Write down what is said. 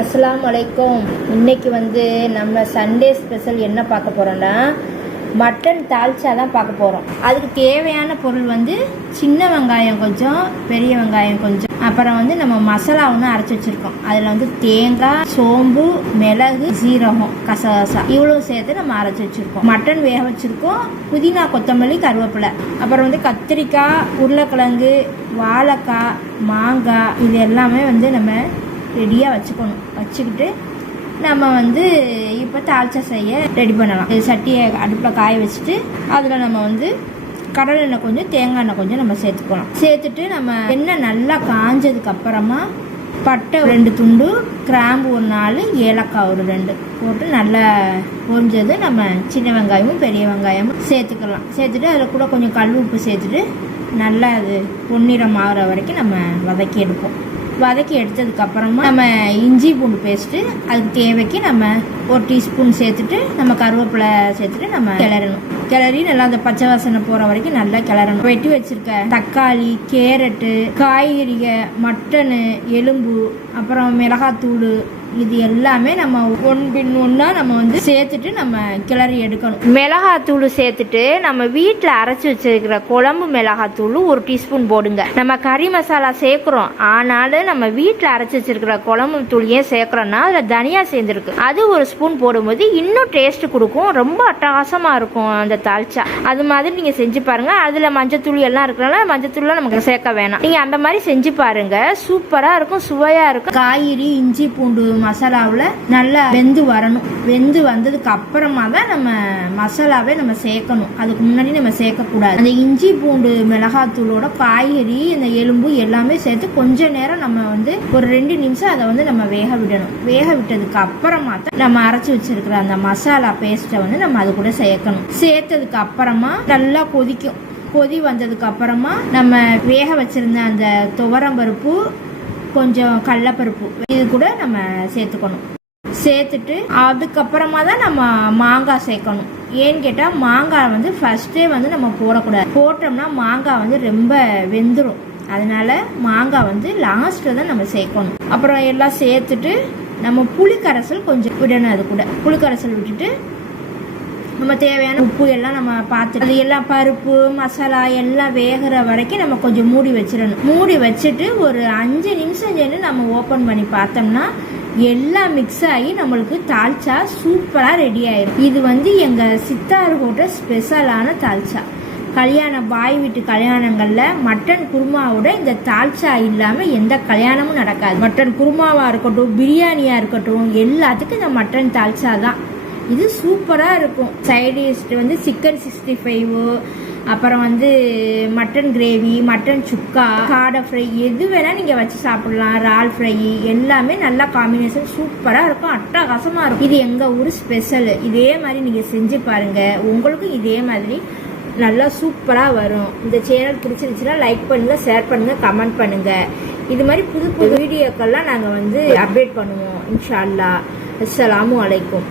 அஸ்ஸலாமு அலைக்கும். இன்னைக்கு நம்ம சண்டே ஸ்பெஷல் என்ன பார்க்க போகிறோம்னா மட்டன் தால்ச்சா தான் பார்க்க போகிறோம். அதுக்கு தேவையான பொருள் சின்ன வெங்காயம் கொஞ்சம், பெரிய வெங்காயம் கொஞ்சம், அப்புறம் நம்ம மசாலா ஒன்று அரைச்சி வச்சுருக்கோம். அதில் தேங்காய், சோம்பு, மிளகு, சீரகம், கசகசா இவ்வளோ சேர்த்து நம்ம அரைச்சி வச்சுருக்கோம். மட்டன் வேக வச்சுருக்கோம். புதினா, கொத்தமல்லி, கருவேப்பிலை, அப்புறம் கத்திரிக்காய், உருளைக்கிழங்கு, வாழைக்காய், மாங்காய், இது எல்லாமே நம்ம ரெடியாக வச்சுக்கணும். வச்சுக்கிட்டு நம்ம இப்போ தால்ச்சா செய்ய ரெடி பண்ணலாம். சட்டியை அடுப்பில் காய வச்சுட்டு அதில் நம்ம கடலை எண்ணெய் கொஞ்சம், தேங்காய் எண்ணெய் கொஞ்சம் நம்ம சேர்த்துக்கலாம். சேர்த்துட்டு நம்ம எண்ணெய் நல்லா காஞ்சதுக்கு அப்புறமா பட்டை 2 துண்டு, கிராம்பு 1 4, ஏலக்காய் 2 போட்டு நல்லா பொரிஞ்சது நம்ம சின்ன வெங்காயமும் பெரிய வெங்காயமும் சேர்த்துக்கலாம். சேர்த்துட்டு அதில் கூட கொஞ்சம் கல் உப்பு சேர்த்துட்டு நல்லா அது பொன்னிறம் ஆகிற வரைக்கும் நம்ம வதக்கி எடுப்போம். வதக்கி எடுத்ததுக்கப்புறமா நம்ம இஞ்சி பூண்டு பேஸ்ட்டு அதுக்கு தேவைக்கு நம்ம 1 டீஸ்பூன் சேர்த்துட்டு நம்ம கருவேப்பிலை சேர்த்துட்டு நம்ம கிளறணும். கிளறி நல்லா அந்த பச்சை வாசனை போகிற வரைக்கும் நல்லா கிளறணும். வெட்டி வச்சிருக்க தக்காளி, கேரட்டு, காய்கறிகள், மட்டனு, எலும்பு, அப்புறம் மிளகாத்தூள், இது எல்லாமே நம்ம ஒன் பின் ஒன்றா நம்ம சேர்த்துட்டு நம்ம கிளறி எடுக்கணும். மிளகாத்தூள் சேர்த்துட்டு நம்ம வீட்டில் அரைச்சி வச்சிருக்கிற குழம்பு மிளகாத்தூள் 1 டீஸ்பூன் போடுங்க. நம்ம கறி மசாலா சேர்க்குறோம், ஆனாலும் நம்ம வீட்டில் அரைச்சி வச்சிருக்கிற குழம்பு தூள் ஏன் சேர்க்குறோன்னா அதில் தனியா சேர்ந்துருக்கு. அது 1 ஸ்பூன் போடும்போது இன்னும் டேஸ்ட் கொடுக்கும். ரொம்ப அட்டகாசமாக இருக்கும் அந்த தால்ச்சா. அது மாதிரி நீங்கள் செஞ்சு பாருங்கள். அதில் மஞ்சத்தூள் எல்லாம் இருக்கிறனால மஞ்சத்தூள்லாம் நமக்கு சேர்க்க வேணாம். நீங்கள் அந்த மாதிரி செஞ்சு பாருங்கள். சூப்பராக இருக்கும், சுவையாக இருக்கும். காய்கறி, இஞ்சி பூண்டு மசாலாவில் நல்லா வெந்து வரணும். வெந்து வந்ததுக்கு அப்புறமா தான் நம்ம மசாலாவே நம்ம சேர்க்கணும். அதுக்கு முன்னாடி நம்ம சேர்க்கக்கூடாது. அந்த இஞ்சி பூண்டு மிளகாத்தூளோட காய்கறி, இந்த எலும்பு எல்லாமே சேர்த்து கொஞ்ச நேரம் நம்ம ஒரு 2 நிமிஷம் அதை நம்ம வேக விடணும். வேக விட்டதுக்கு அப்புறமா தான் நம்ம அரைச்சி வச்சிருக்கிற அந்த மசாலா பேஸ்ட்டை நம்ம அது கூட சேர்க்கணும். சேர்த்ததுக்கு அப்புறமா நல்லா கொதிக்கும். கொதி வந்ததுக்கு அப்புறமா நம்ம வேக வச்சிருந்த அந்த துவரம்பருப்பு, கொஞ்சம் கடலைப்பருப்பு, இது கூட நம்ம சேர்த்துக்கணும். சேர்த்துட்டு அதுக்கப்புறமா தான் நம்ம மாங்காய் சேர்க்கணும். ஏன்னு கேட்டால் மாங்காய் ஃபர்ஸ்டே நம்ம போடக்கூடாது. போட்டோம்னா மாங்காய் ரொம்ப வெந்துடும். அதனால மாங்காய் லாஸ்ட்டில் தான் நம்ம சேர்க்கணும். அப்புறம் எல்லாம் சேர்த்துட்டு நம்ம புளிக்கரைசல் கொஞ்சம் விடணும். அது கூட புளிக்கரைசல் விட்டுட்டு நம்ம தேவையான உப்பு எல்லாம் நம்ம பார்த்துட்டு அது எல்லாம் பருப்பு மசாலா எல்லாம் வேகிற வரைக்கும் நம்ம கொஞ்சம் மூடி வச்சிடணும். மூடி வச்சுட்டு ஒரு 5 நிமிஷம் சென்று நம்ம ஓப்பன் பண்ணி பார்த்தோம்னா எல்லாம் மிக்ஸ் ஆகி நம்மளுக்கு தால்ச்சா சூப்பராக ரெடி ஆயிடும். இது எங்கள் சித்தார் ஹோட்டல் ஸ்பெஷலான தால்ச்சா. பாய் வீட்டு கல்யாணங்களில் மட்டன் குருமாவோட இந்த தால்ச்சா இல்லாமல் எந்த கல்யாணமும் நடக்காது. மட்டன் குருமாவாக இருக்கட்டும், பிரியாணியாக இருக்கட்டும், எல்லாத்துக்கும் இந்த மட்டன் தால்ச்சா தான். இது சூப்பராக இருக்கும். சைடிஷ் சிக்கன் 65, அப்புறம் மட்டன் கிரேவி, மட்டன் சுக்கா, காடை ஃப்ரை, எது வேணால் நீங்கள் வச்சு சாப்பிடலாம். இறால் ஃப்ரை எல்லாமே நல்லா காம்பினேஷன் சூப்பராக இருக்கும், அட்டகாசமாக இருக்கும். இது எங்கள் ஊர் ஸ்பெஷல். இதே மாதிரி நீங்கள் செஞ்சு பாருங்கள். உங்களுக்கும் இதே மாதிரி நல்லா சூப்பராக வரும். இந்த சேனல் பிடிச்சிருந்துச்சுன்னா லைக் பண்ணுங்கள், ஷேர் பண்ணுங்கள், கமெண்ட் பண்ணுங்கள். இது மாதிரி புது புது வீடியோக்கள்லாம் நாங்கள் அப்டேட் பண்ணுவோம் இன்ஷா அல்லாஹ். அஸ்ஸலாமு அலைக்கும்.